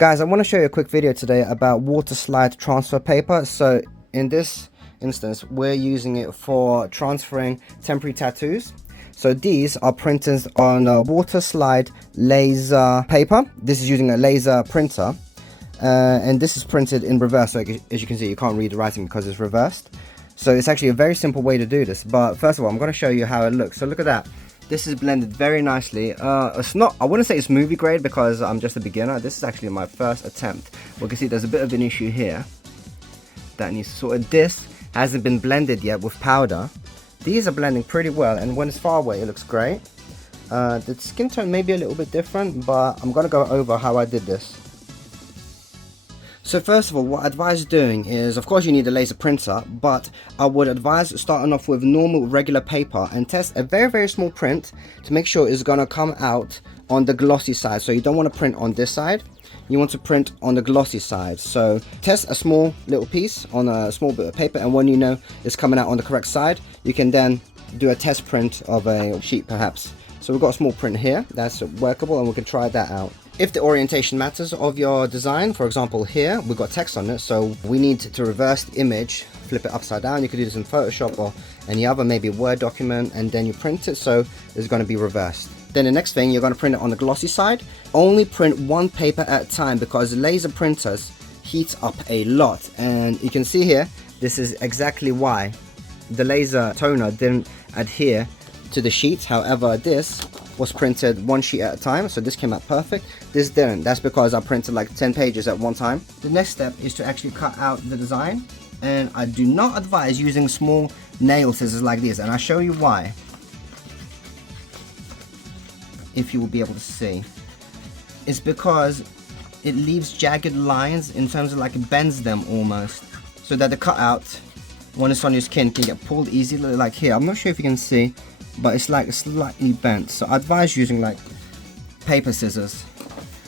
Guys, I want to show you a quick video today about water slide transfer paper. So in this instance, we're using it for transferring temporary tattoos. So these are printed on a water slide laser paper. This is using a laser printer. And this is printed in reverse. So as you can see, you can't read the writing because it's reversed. So it's actually a very simple way to do this. But first of all, I'm going to show you how it looks. So look at that. This is blended very nicely. It's not, I wouldn't say it's movie grade because I'm just a beginner. This is actually my first attempt. We can see there's a bit of an issue here that needs sorted. This hasn't been blended yet with powder. These are blending pretty well, and when it's far away, it looks great. The skin tone may be a little bit different, but I'm gonna go over how I did this. So first of all, what I advise doing is, of course you need a laser printer, but I would advise starting off with normal regular paper and test a very small print to make sure it's gonna come out on the glossy side. So you don't want to print on this side, you want to print on the glossy side. So test a small little piece on a small bit of paper, and when you know it's coming out on the correct side, you can then do a test print of a sheet perhaps. So we've got a small print here that's workable, and we can try that out. If the orientation matters of your design, for example here, we've got text on it, so we need to reverse the image, flip it upside down. You could do this in Photoshop or any other, maybe a Word document, and then you print it, so it's going to be reversed. Then the next thing, you're going to print it on the glossy side. Only print one paper at a time because laser printers heat up a lot. And you can see here, this is exactly why the laser toner didn't adhere to the sheet. However, this was printed one sheet at a time, so this came out perfect. This didn't. That's because I printed like 10 pages at one time. The next step is to actually cut out the design, and I do not advise using small nail scissors like these, and I'll show you why, if you will be able to see. It's because it leaves jagged lines, in terms of like it bends them almost, so that the cutout, when it's on your skin, can get pulled easily. Like here, I'm not sure if you can see, but it's like slightly bent. So I advise using like paper scissors.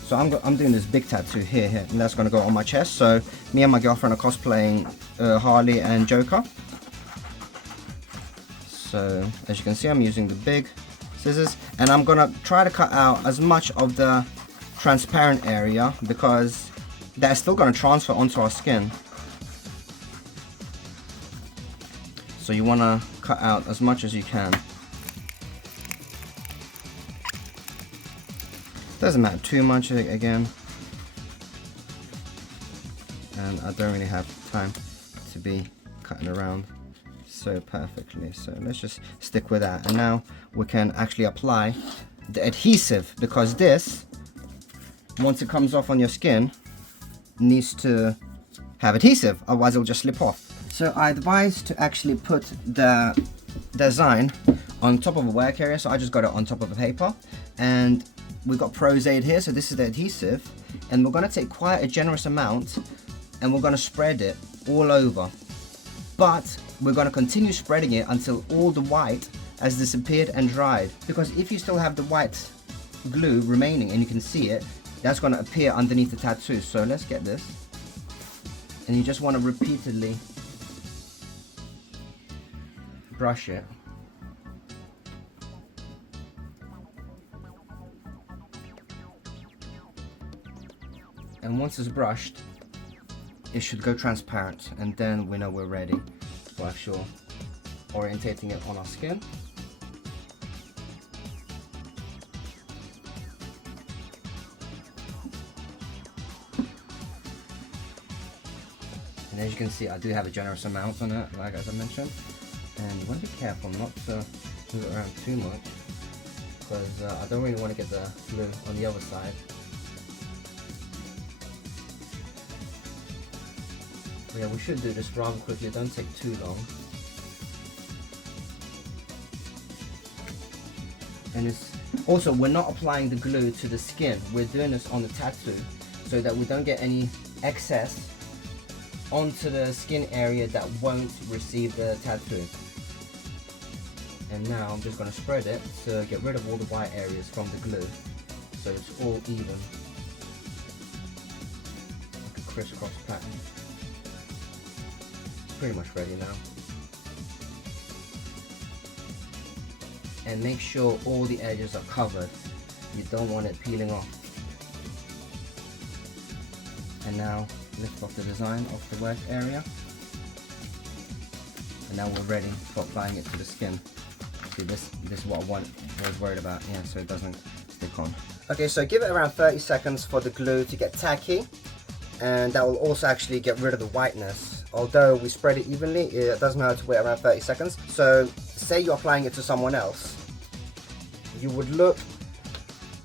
So I'm doing this big tattoo here, and that's going to go on my chest. So me and my girlfriend are cosplaying Harley and Joker. So as you can see, I'm using the big scissors, and I'm going to try to cut out as much of the transparent area because that's still going to transfer onto our skin. So you want to cut out as much as you can. Doesn't matter too much again, and I don't really have time to be cutting around so perfectly, so let's just stick with that. And now we can actually apply the adhesive, because this, once it comes off on your skin, needs to have adhesive, otherwise it'll just slip off. So I advise to actually put the design on top of a work area, so I just got it on top of the paper, and we've got Pros-Aide here, so this is the adhesive, and we're going to take quite a generous amount and we're going to spread it all over, but we're going to continue spreading it until all the white has disappeared and dried, because if you still have the white glue remaining and you can see it, that's going to appear underneath the tattoo. So let's get this, and you just want to repeatedly brush it. And once it's brushed, it should go transparent, and then we know we're ready for actual orientating it on our skin. And as you can see, I do have a generous amount on it, like as I mentioned. And you want to be careful not to move it around too much, because I don't really want to get the glue on the other side. Yeah, we should do this rather quickly, it don't take too long. And it's also, we're not applying the glue to the skin, we're doing this on the tattoo so that we don't get any excess onto the skin area that won't receive the tattoo. And now I'm just going to spread it to get rid of all the white areas from the glue, so it's all even, like a crisscross pattern. Pretty much ready now. And make sure all the edges are covered. You don't want it peeling off. And now lift off the design of the work area. And now we're ready for applying it to the skin. See, this is what I was worried about, yeah, so it doesn't stick on. Okay, so give it around 30 seconds for the glue to get tacky, and that will also actually get rid of the whiteness. Although we spread it evenly, it doesn't hurt to wait around 30 seconds. So say you're applying it to someone else, you would look,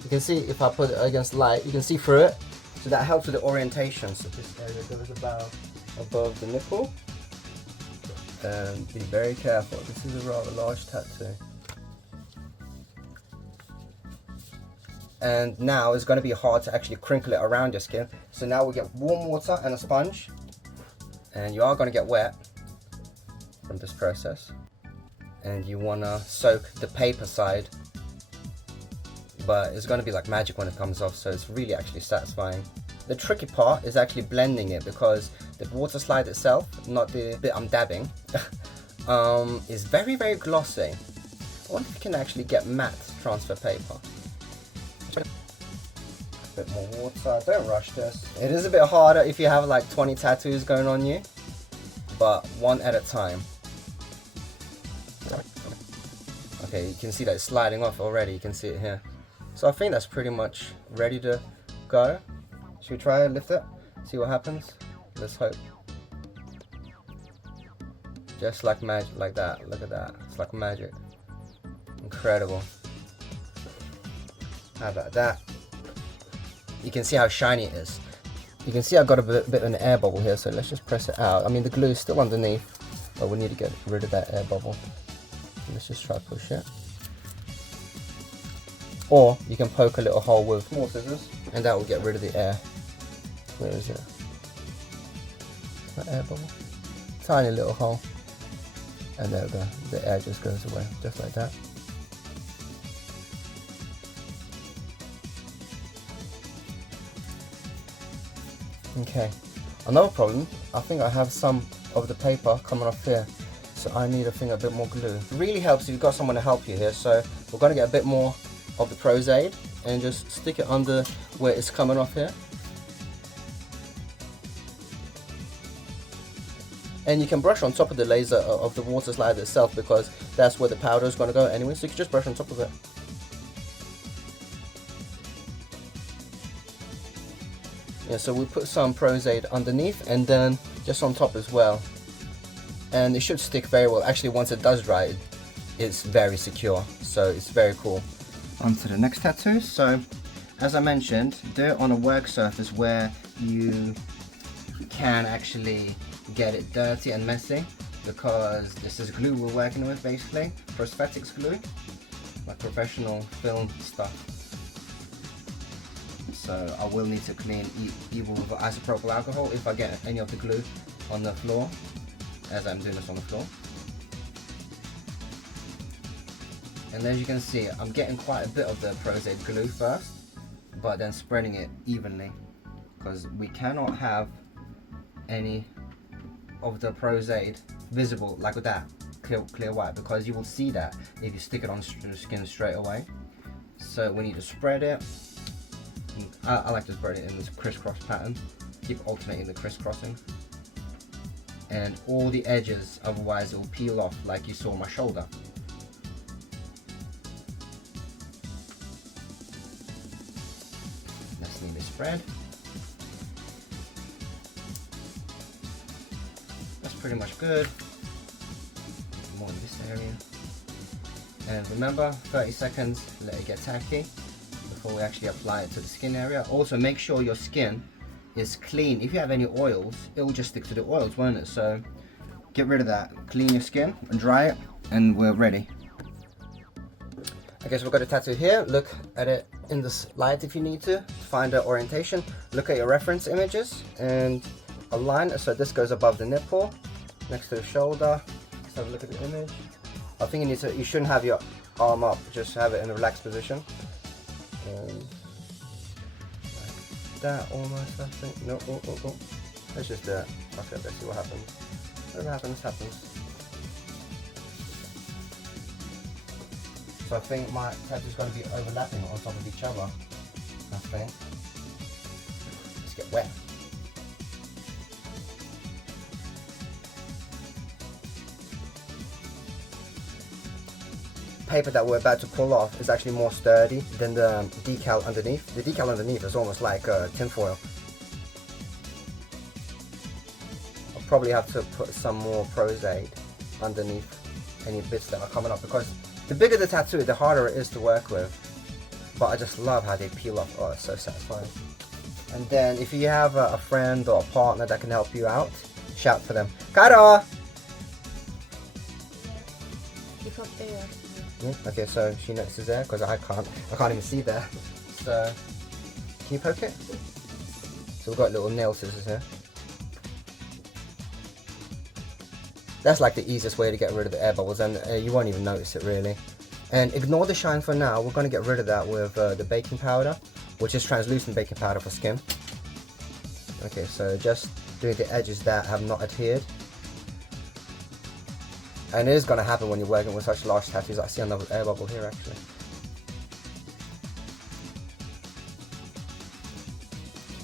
you can see if I put it against light, you can see through it, so that helps with the orientation. So this area goes about above the nipple. And be very careful, this is a rather large tattoo. And now it's going to be hard to actually crinkle it around your skin. So now we get warm water and a sponge, and you are going to get wet from this process. And you want to soak the paper side, but it's going to be like magic when it comes off, so it's really actually satisfying. The tricky part is actually blending it, because the water slide itself, not the bit I'm dabbing, is very, very glossy. I wonder if you can actually get matte transfer paper. A bit more water, don't rush this. It is a bit harder if you have like 20 tattoos going on you, but one at a time. Okay, you can see that it's sliding off already, you can see it here. So I think that's pretty much ready to go. Should we try and lift it? See what happens? Let's hope. Just like magic, like that. Look at that. It's like magic. Incredible. How about that? You can see how shiny it is. You can see I've got a bit of an air bubble here, so let's just press it out. I mean, the glue is still underneath, but we need to get rid of that air bubble. Let's just try to push it. Or you can poke a little hole with small scissors, and that will get rid of the air. Where is it? That air bubble. Tiny little hole. And there we go. The air just goes away, just like that. Okay. Another problem, I think I have some of the paper coming off here. So I need, I think, a bit more glue. It really helps if you've got someone to help you here. So we're going to get a bit more of the Pros-Aide and just stick it under where it's coming off here. And you can brush on top of the laser of the water slide itself, because that's where the powder is going to go anyway, so you can just brush on top of it. Yeah, so we put some Pros-Aide underneath and then just on top as well. And it should stick very well. Actually, once it does dry, it's very secure, so it's very cool. On to the next tattoo. So, as I mentioned, do it on a work surface where you can actually get it dirty and messy, because this is glue we're working with, basically prosthetics glue, like professional film stuff. So I will need to clean either with isopropyl alcohol if I get any of the glue on the floor, as I'm doing this on the floor. And as you can see, I'm getting quite a bit of the Pros-Aide glue first, but then spreading it evenly, because we cannot have any of the Pros-Aide visible like with that clear white, because you will see that if you stick it on the skin straight away. So we need to spread it. I like to spread it in this crisscross pattern. Keep alternating the crisscrossing, and all the edges, otherwise it will peel off like you saw on my shoulder. That's neatly spread. Pretty much good. More in this area. And remember, 30 seconds, let it get tacky before we actually apply it to the skin area. Also, make sure your skin is clean. If you have any oils, it will just stick to the oils, won't it? So get rid of that. Clean your skin and dry it, and we're ready. Okay, so we've got a tattoo here. Look at it in this light if you need to find the orientation. Look at your reference images and align it so this goes above the nipple, next to the shoulder. Let's have a look at the image. I think you shouldn't have your arm up, just have it in a relaxed position. And like that almost, I think. No, oh. Let's just do it. Okay, let's see what happens. Whatever happens, happens. So I think my tattoo's going to be overlapping on top of each other. I think. Let's get wet. paper that we're about to pull off is actually more sturdy than the decal underneath. The decal underneath is almost like tinfoil. I'll probably have to put some more Pros-Aide underneath any bits that are coming up, because the bigger the tattoo, the harder it is to work with. But I just love how they peel off. Oh, it's so satisfying. And then if you have a friend or a partner that can help you out, shout for them. Kara! Look up there. Yeah, okay, so she notices there because I can't even see there. So can you poke it? So we've got little nail scissors here. That's like the easiest way to get rid of the air bubbles, and you won't even notice it really. And ignore the shine for now. We're going to get rid of that with the baking powder, which is translucent baking powder for skin. Okay, so just doing the edges that have not adhered. And it is going to happen when you're working with such large tattoos. I see another air bubble here actually.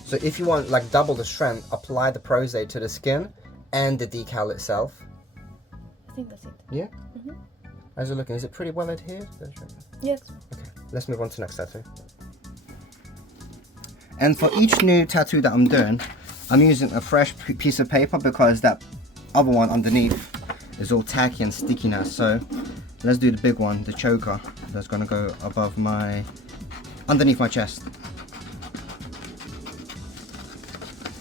So if you want like double the strength, apply the Pros-Aide to the skin and the decal itself. I think that's it. Yeah? As you're looking, is it pretty well adhered? Yes. Okay, let's move on to the next tattoo. And for each new tattoo that I'm doing, I'm using a fresh piece of paper because that other one underneath is all tacky and sticky now. So let's do the big one, the choker. That's gonna go above underneath my chest.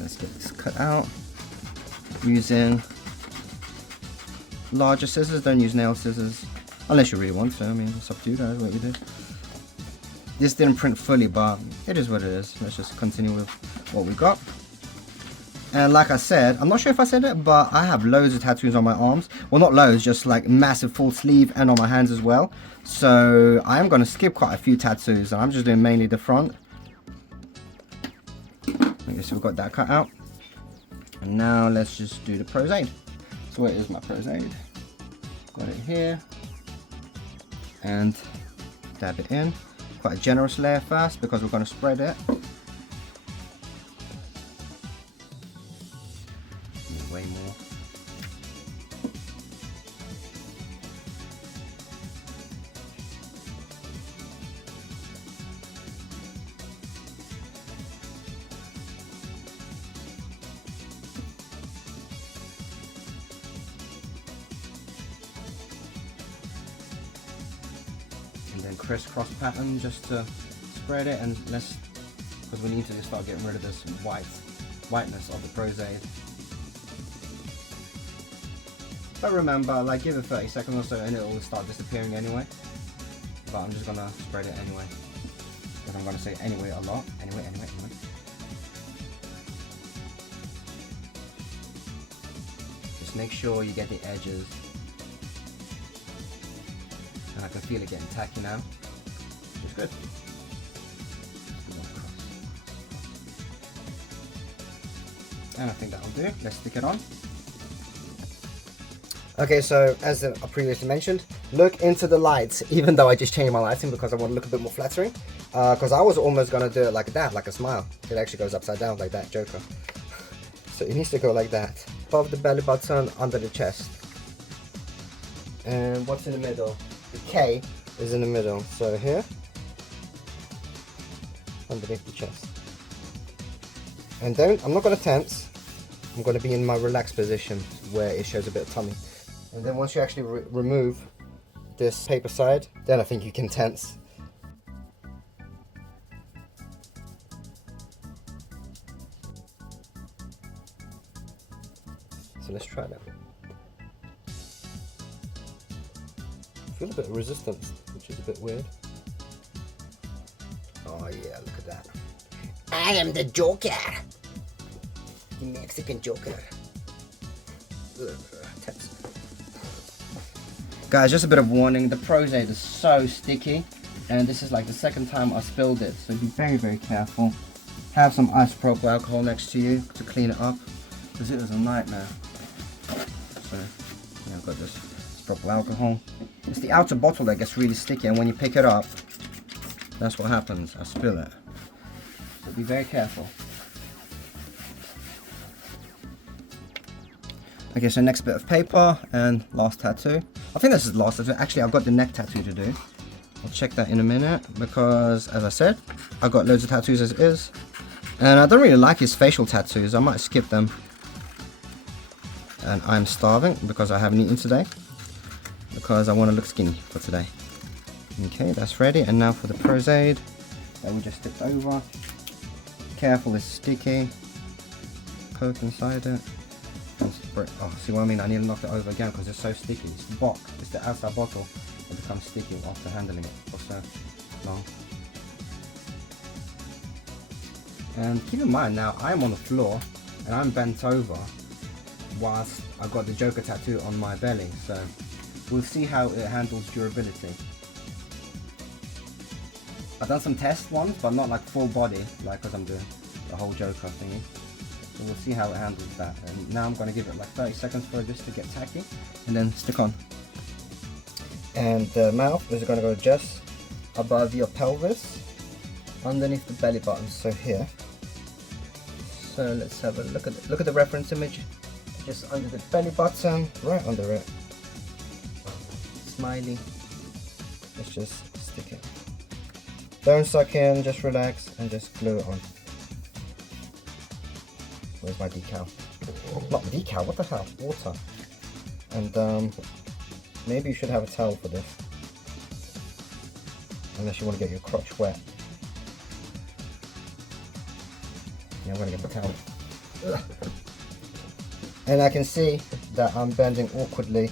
Let's get this cut out using larger scissors. Don't use nail scissors unless you really want to. I mean, it's up to you guys what you do. This didn't print fully, but it is what it is. Let's just continue with what we got. And like I said, I'm not sure if I said it, but I have loads of tattoos on my arms. Well, not loads, just like massive full sleeve, and on my hands as well. So I am going to skip quite a few tattoos, and I'm just doing mainly the front. Okay, so we've got that cut out. And now let's just do the Pros-Aide. So where is my Pros-Aide? Got it here. And dab it in. Quite a generous layer first because we're going to spread it. Way more. And then crisscross pattern just to spread it, and because we need to just start getting rid of this whiteness of the Pros-Aide. But remember, like, give it 30 seconds or so and it will start disappearing anyway. But I'm just gonna spread it anyway. Because I'm gonna say anyway a lot. Anyway. Just make sure you get the edges. And I can feel it getting tacky now. Which is good. And I think that'll do. Let's stick it on. Okay, so as I previously mentioned, look into the lights, even though I just changed my lighting because I want to look a bit more flattering. Because I was almost going to do it like that, like a smile. It actually goes upside down like that, Joker. So it needs to go like that. Above the belly button, under the chest. And what's in the middle? The K is in the middle. So here, underneath the chest. And I'm not going to tense. I'm going to be in my relaxed position where it shows a bit of tummy. And then once you actually remove this paper side, then I think you can tense. So let's try that. I feel a bit of resistance, which is a bit weird. Oh yeah, look at that. I am the Joker. The Mexican Joker. Tense. Guys, just a bit of warning, the Pros-Aide is so sticky, and this is like the second time I spilled it, so be very, very careful. Have some isopropyl alcohol next to you to clean it up, because it was a nightmare. So, yeah, I've got this isopropyl alcohol. It's the outer bottle that gets really sticky, and when you pick it up, that's what happens, I spill it. So be very careful. Okay, so next bit of paper and last tattoo. I think this is lost. Actually, I've got the neck tattoo to do. I'll check that in a minute because, as I said, I've got loads of tattoos as it is. And I don't really like his facial tattoos. I might skip them. And I'm starving because I haven't eaten today. Because I want to look skinny for today. Okay, that's ready. And now for the Pros-Aide that we just dipped over. Careful, it's sticky. Poke inside it. Oh, see what I mean? I need to knock it over again because it's so sticky. It's the box. It's the outside bottle. It becomes sticky after handling it for so long. And keep in mind now, I'm on the floor and I'm bent over whilst I've got the Joker tattoo on my belly. So we'll see how it handles durability. I've done some test ones, but not like full body, like because I'm doing the whole Joker thingy. So we'll see how it handles that. And now I'm going to give it like 30 seconds for this to get tacky and then stick on. And the mouth is going to go just above your pelvis, underneath the belly button, so here. So let's have a look at the reference image, just under the belly button, right under it. Smiley. Let's just stick it. Don't suck in, just relax and just glue it on. Where's my decal? Not decal, what the hell? Water. And maybe you should have a towel for this. Unless you want to get your crotch wet. Yeah, I'm going to get the towel. Ugh. And I can see that I'm bending awkwardly.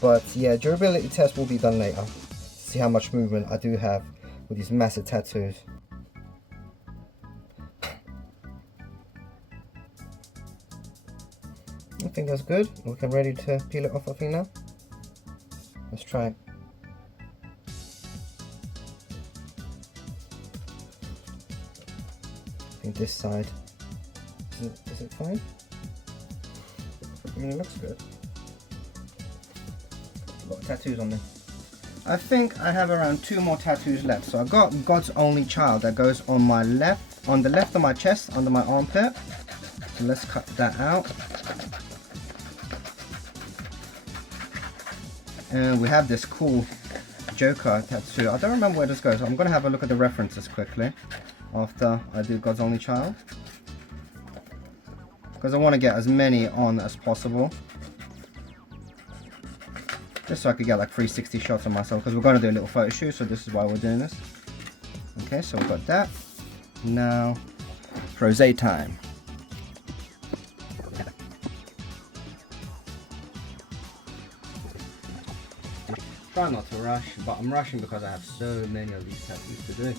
But yeah, durability test will be done later. See how much movement I do have with these massive tattoos. I think that's good. We're ready to peel it off, I think now. Let's try it. I think this side, is it fine? I mean, it looks good. A lot of tattoos on there. I think I have around 2 more tattoos left. So I've got God's Only Child that goes on my left, on the left of my chest, under my armpit. So let's cut that out. And we have this cool Joker tattoo. I don't remember where this goes. I'm going to have a look at the references quickly after I do God's Only Child. Because I want to get as many on as possible. Just so I could get like 360 shots of myself. Because we're going to do a little photo shoot. So this is why we're doing this. Okay, so we've got that. Now, Pros-Aide time. Try not to rush, but I'm rushing because I have so many of these tattoos to do,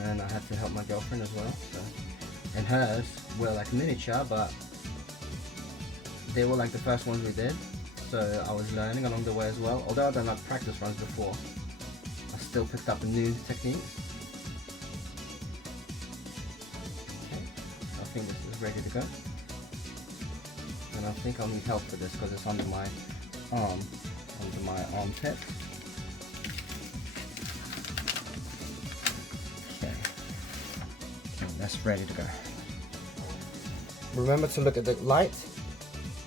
and I had to help my girlfriend as well. So, and hers were like miniature, but they were like the first ones we did. So I was learning along the way as well. Although I've done like practice runs before, I still picked up new techniques. Okay, I think this is ready to go, and I think I'll need help for this because it's under my arm. Under my armpit. Okay, that's ready to go. Remember to look at the light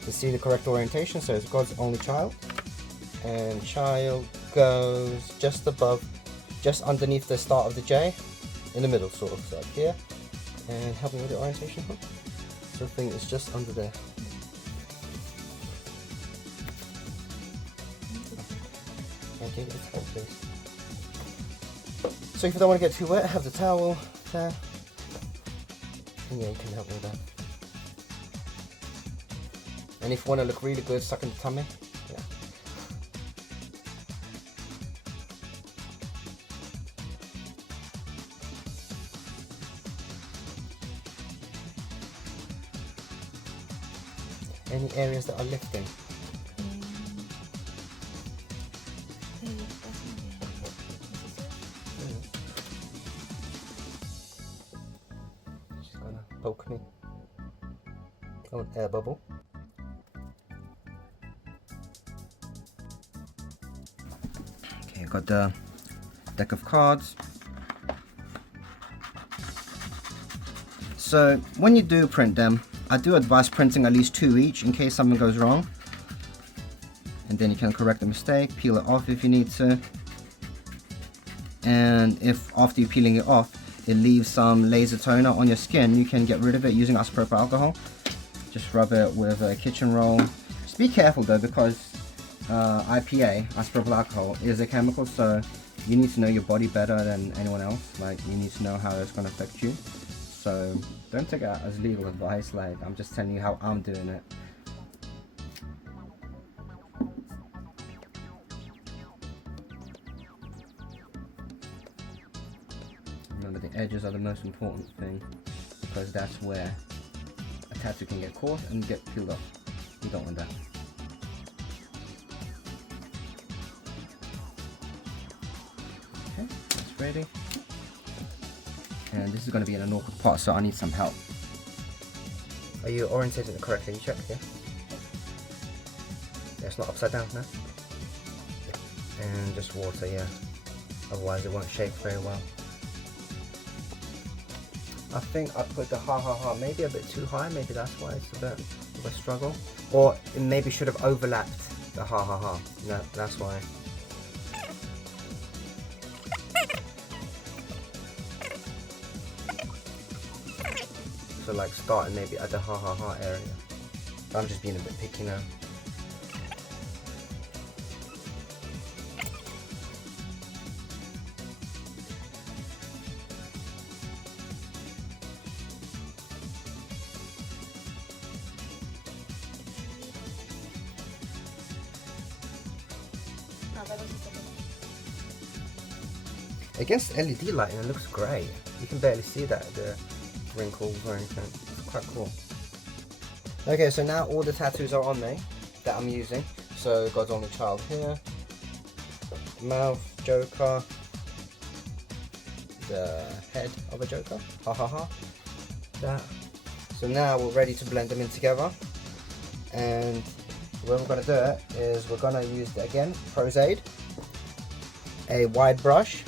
to see the correct orientation. So it's God's Only Child, and child goes just above, just underneath the start of the J, in the middle sort of, so up here. And help me with the orientation. So I think it's just under there. Okay, get the towel, please. So if you don't want to get too wet, have the towel there. And yeah, you can help me with that. And if you want to look really good, suck in the tummy. Yeah. Any areas that are lifting? Poke me. Oh, an air bubble. Okay, I've got the deck of cards. So when you do print them, I do advise printing at least 2 each in case something goes wrong. and then you can correct the mistake, peel it off if you need to. And if after you're peeling it off, it leaves some laser toner on your skin, you can get rid of it using isopropyl alcohol. Just rub it with a kitchen roll. Just be careful though, because IPA, isopropyl alcohol, is a chemical, so you need to know your body better than anyone else. Like, you need to know how it's going to affect you. So don't take it as legal advice, like, I'm just telling you how I'm doing it. Remember, the edges are the most important thing, because that's where a tattoo can get caught and get peeled off. You don't want that. Okay, that's ready. And this is going to be in an awkward part, so I need some help. Are you orientated correctly? You checked, yeah? Yeah, it's not upside down, no? And just water, yeah. Otherwise it won't shape very well. I think I put the ha maybe a bit too high, maybe that's why it's a bit of a struggle. Or it maybe should have overlapped the ha. No, that's why. So like starting maybe at the ha area. I'm just being a bit picky now. Against LED lighting, it looks great. You can barely see the wrinkles or anything. It's quite cool. Okay, so now all the tattoos are on me that I'm using. So God's Only Child here, mouth, Joker, the head of a Joker, ha. That. So now we're ready to blend them in together. And the way we're going to do it is we're going to use, again, Pros-Aide, a wide brush,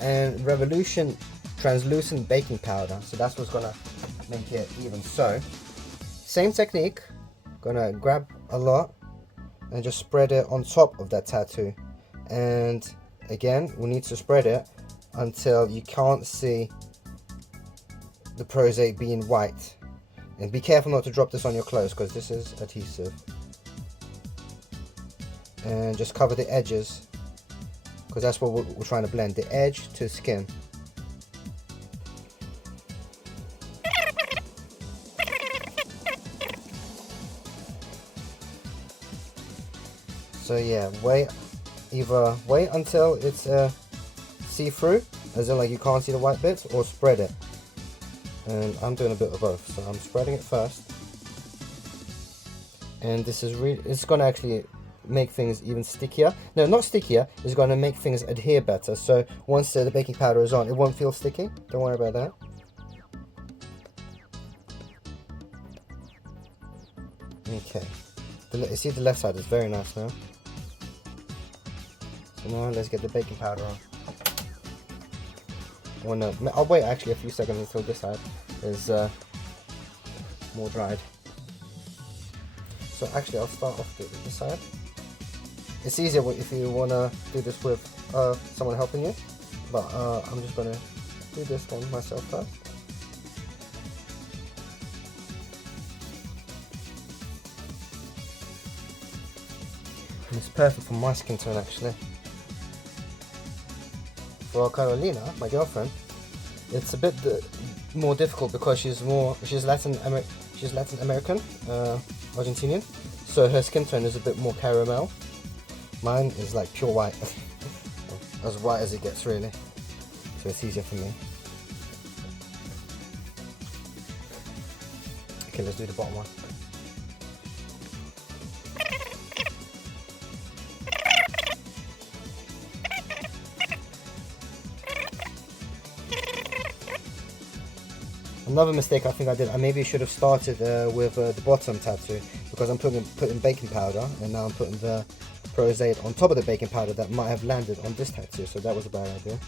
and Revolution translucent baking powder. So that's what's gonna make it even. So same technique, gonna grab a lot and just spread it on top of that tattoo. And again, we need to spread it until you can't see the Pros-Aide being white. And be careful not to drop this on your clothes, because this is adhesive. And just cover the edges, because that's what we're trying to blend, the edge to skin. So yeah, wait until it's see-through, as in like you can't see the white bits, or spread it. And I'm doing a bit of both, so I'm spreading it first. And this is it's gonna actually make things even stickier. No, not stickier, it's going to make things adhere better. So once the baking powder is on, it won't feel sticky. Don't worry about that. Okay, you see the left side is very nice now. So now let's get the baking powder on. Oh no, I'll wait actually a few seconds until this side is more dried. So actually I'll start off with this side. It's easier if you want to do this with someone helping you, but I'm just going to do this one myself first. And it's perfect for my skin tone actually. For Carolina, my girlfriend, it's a bit more difficult because she's Latin American, Argentinian, so her skin tone is a bit more caramel. Mine is like pure white, as white as it gets really, so it's easier for me. Okay, let's do the bottom one. Another mistake I think I did, I maybe should have started with the bottom tattoo, because I'm putting baking powder, and now I'm putting the Pros-Aide on top of the baking powder that might have landed on this tattoo, so that was a bad idea.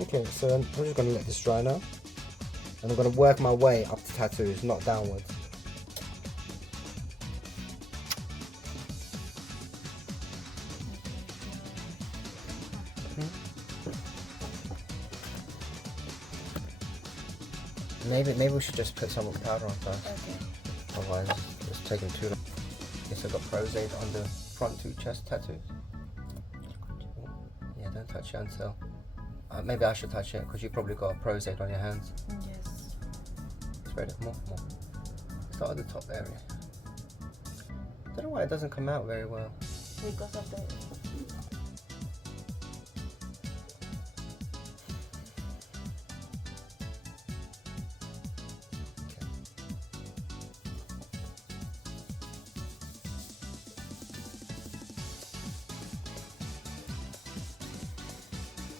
Okay, so I'm just going to let this dry now, and I'm going to work my way up the tattoos, not downwards. Maybe we should just put some powder on first. Okay. Otherwise, it's taking too long. Guess I've got Pros-Aide on the front 2 chest tattoos. Yeah, don't touch it until. Maybe I should touch it because you probably got a Pros-Aide on your hands. Yes. Spread it more. Start at the top area. Don't know why it doesn't come out very well. Because of the.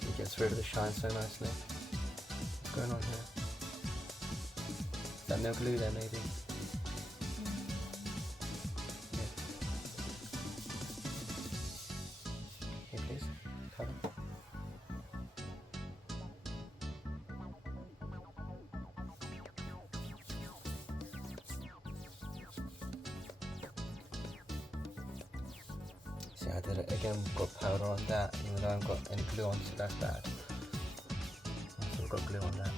It gets rid of the shine so nicely. What's going on here? Is that no glue there maybe? Yeah. Here please, cover. See, I did it again, we've got powder on that, even though I haven't got any glue on, so that's bad. So we've got glue on that.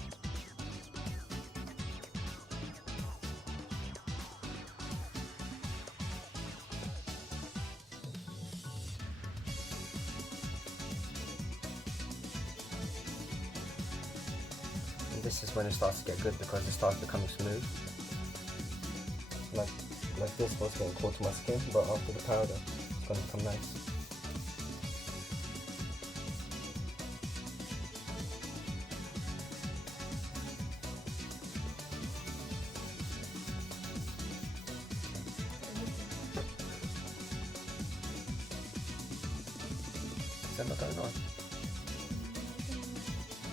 And this is when it starts to get good because it starts becoming smooth. Like this was getting caught to my skin, but after the powder, it's going to become nice. Is that not going on?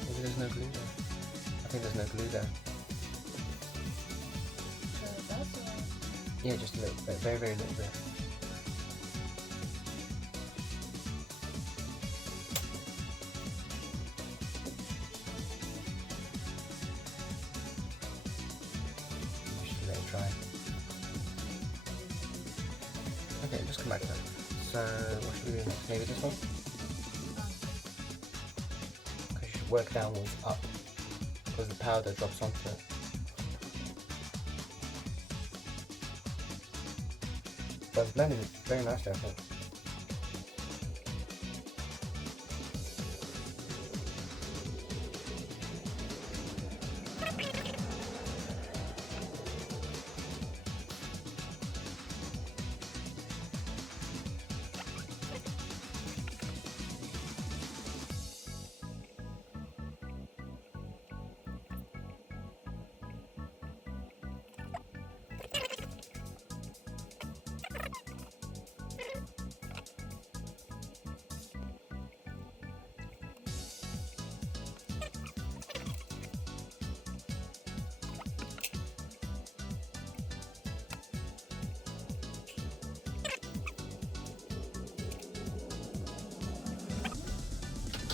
Maybe there's no glue there. I think there's no glue there. Yeah, just a little bit, very little bit. Just let it dry. Okay, just come back then. So, what should we do next? Maybe this one? Because you should work downwards up, because the powder drops onto it. But it's blended very nicely, I think.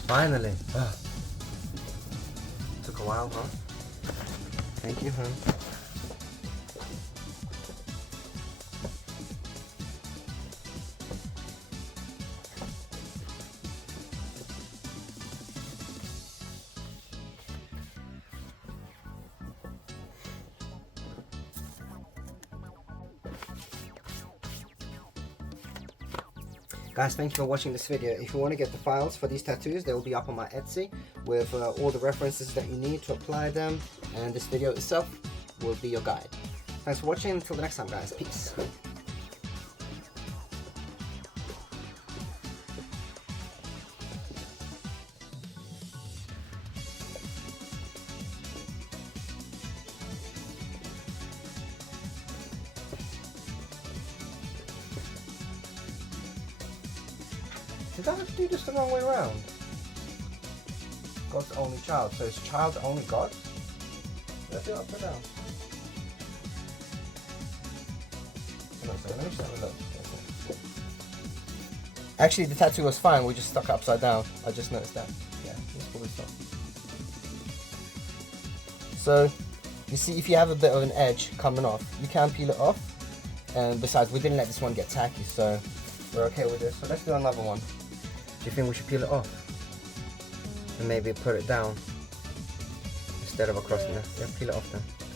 Finally! Ugh. Took a while, huh? Thank you, hon. Guys, thank you for watching this video. If you want to get the files for these tattoos, they will be up on my Etsy with all the references that you need to apply them, and this video itself will be your guide. Thanks for watching. Until the next time, guys. Peace. Did I have to do this the wrong way around? God's only child, so it's child only God? Did I do it upside down? Let me just have a look. Actually, the tattoo was fine, we just stuck it upside down. I just noticed that. Yeah, that's probably stuff. So, you see, if you have a bit of an edge coming off, you can peel it off. And besides, we didn't let this one get tacky, so we're okay with this. So let's do another one. Do you think we should peel it off? And maybe put it down. instead of a cross. Yeah, peel it off then.